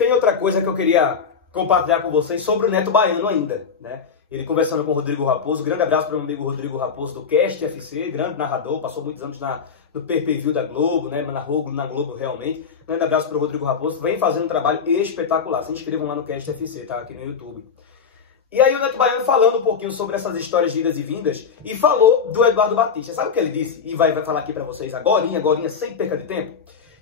Tem outra coisa que eu queria compartilhar com vocês sobre o Neto Baiano ainda, né? Ele conversando com o Rodrigo Raposo. Grande abraço para o meu amigo Rodrigo Raposo do Cast FC, grande narrador, passou muitos anos no pay-per-view da Globo, né? Na Globo realmente. Grande abraço para o Rodrigo Raposo, vem fazendo um trabalho espetacular. Se inscrevam lá no Cast FC, tá? Aqui no YouTube. E aí o Neto Baiano falando um pouquinho sobre essas histórias de idas e vindas, e falou do Eduardo Batista. Sabe o que ele disse? E vai falar aqui para vocês agorinha, sem perca de tempo.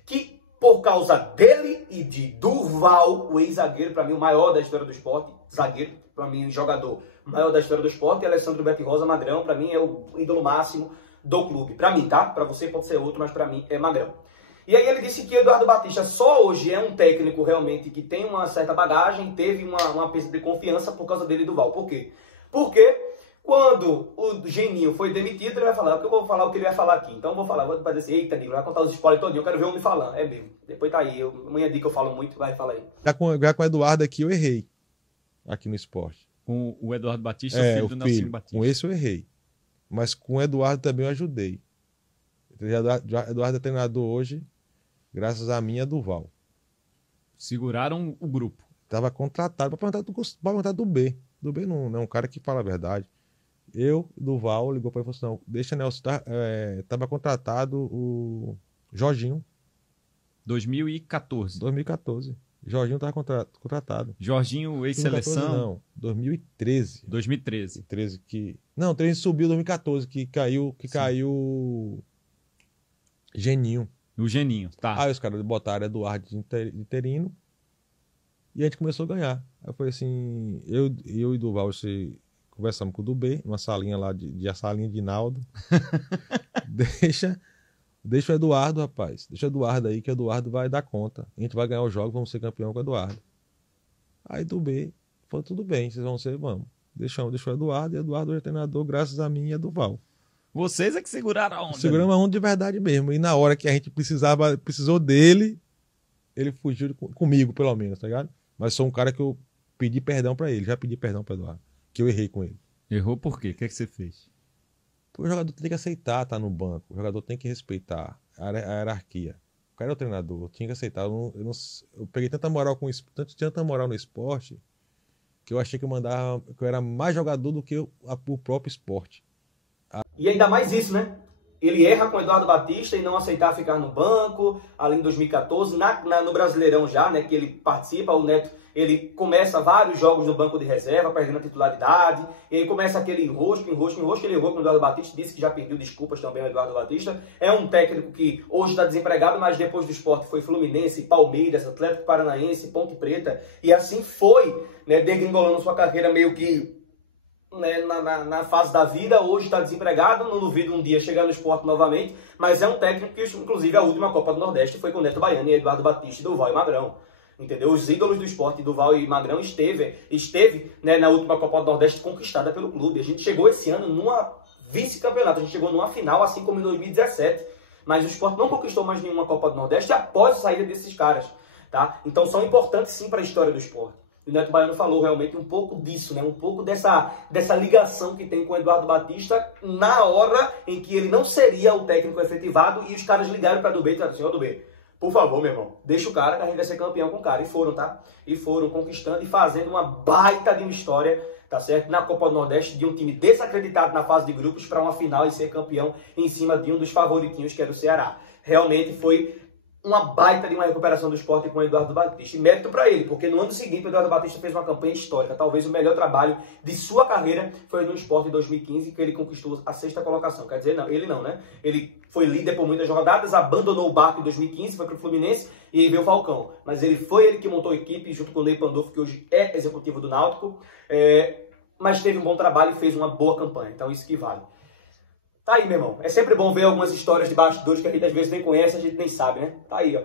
Que por causa dele e de Durval, o ex-zagueiro, para mim o maior da história do esporte, zagueiro, para mim jogador, maior da história do esporte, e Alessandro Beto Rosa, Magrão, para mim é o ídolo máximo do clube. Para mim, tá? Para você pode ser outro, mas para mim é Magrão. E aí ele disse que o Eduardo Batista só hoje é um técnico realmente que tem uma certa bagagem, teve uma peça de confiança por causa dele e do Val. Por quê? Porque quando o Geninho foi demitido, ele vai falar, eu vou falar o que ele vai falar aqui. Então eu vou falar, vou dizer assim, eita, Nilo, vai contar os spoilers todinho, eu quero ver o homem falando. É mesmo. Depois tá aí, amanhã é dia que eu falo muito, vai, fala aí. Já com o Eduardo aqui eu errei, aqui no esporte. Com o Eduardo Batista, o filho do Nelsinho Batista. Com esse eu errei. Mas com o Eduardo também eu ajudei. Eduardo é treinador hoje, graças a mim e a Durval. Seguraram o grupo. Estava contratado para perguntar do B. Do B não é um cara que fala a verdade. Eu, Durval, ligou para ele e falou assim, não, deixa Nelson, estava contratado o Jorginho. 2014. Jorginho estava contratado. Jorginho, ex-seleção? Não, 2013. 2013. 13 subiu em 2014, que caiu Geninho. O Geninho, tá. Aí os caras botaram Eduardo de interino e a gente começou a ganhar. Aí foi assim, eu e Durval conversamos com o do B, numa salinha lá, a salinha de Naldo. Deixa o Eduardo, rapaz. Deixa o Eduardo aí, que o Eduardo vai dar conta. A gente vai ganhar o jogo, vamos ser campeão com o Eduardo. Aí do B, falou, tudo bem, vocês vão ser, vamos. Deixa o Eduardo, e o Eduardo é treinador graças a mim e a Durval. Vocês é que seguraram a onda. Seguramos a onda de verdade mesmo. E na hora que a gente precisou dele, ele fugiu comigo, pelo menos, tá ligado? Mas sou um cara que eu pedi perdão pra ele, já pedi perdão pra Eduardo, que eu errei com ele. Errou por quê? O que é que você fez? O jogador tem que aceitar estar no banco, o jogador tem que respeitar a hierarquia. O cara é o treinador, eu tinha que aceitar. Eu peguei tanta moral no esporte que eu achei que eu era mais jogador do que o próprio esporte. E ainda mais isso, né? Ele erra com o Eduardo Batista e não aceitar ficar no banco, ali em 2014, no Brasileirão já, né, que ele participa, o Neto, ele começa vários jogos no banco de reserva, perdendo a titularidade, e aí começa aquele enrosco, ele errou com o Eduardo Batista, disse que já pediu desculpas também ao Eduardo Batista, é um técnico que hoje está desempregado, mas depois do esporte foi Fluminense, Palmeiras, Atlético Paranaense, Ponte Preta, e assim foi, né, degringolando sua carreira meio que né, na fase da vida, hoje está desempregado, não duvido um dia chegar no esporte novamente, mas é um técnico que, inclusive, a última Copa do Nordeste foi com o Neto Baiano e Eduardo Batista, Durval e Magrão, entendeu? Os ídolos do esporte, Durval e Magrão, esteve né, na última Copa do Nordeste conquistada pelo clube. A gente chegou esse ano numa vice-campeonato, a gente chegou numa final, assim como em 2017, mas o esporte não conquistou mais nenhuma Copa do Nordeste após a saída desses caras, tá? Então são importantes sim para a história do esporte. O Neto Baiano falou realmente um pouco disso, né? Um pouco dessa ligação que tem com o Eduardo Batista na hora em que ele não seria o técnico efetivado e os caras ligaram para o Dubê e disseram assim, ó Dubê, por favor, meu irmão, deixa o cara que a gente vai ser campeão com o cara. E foram, tá? E foram conquistando e fazendo uma baita de uma história, tá certo? Na Copa do Nordeste, de um time desacreditado na fase de grupos para uma final e ser campeão em cima de um dos favoritinhos, que era o Ceará. Realmente foi uma baita de uma recuperação do esporte com o Eduardo Batista. E mérito para ele, porque no ano seguinte o Eduardo Batista fez uma campanha histórica. Talvez o melhor trabalho de sua carreira foi no esporte em 2015, que ele conquistou a 6ª colocação. Quer dizer, não, ele não, né? Ele foi líder por muitas rodadas, abandonou o barco em 2015, foi para o Fluminense e aí veio o Falcão. Mas foi ele que montou a equipe, junto com o Ney Pandolfo, que hoje é executivo do Náutico. Mas teve um bom trabalho e fez uma boa campanha. Então isso que vale. Tá aí, meu irmão. É sempre bom ver algumas histórias de bastidores que a gente às vezes nem conhece, a gente nem sabe, né? Tá aí, ó.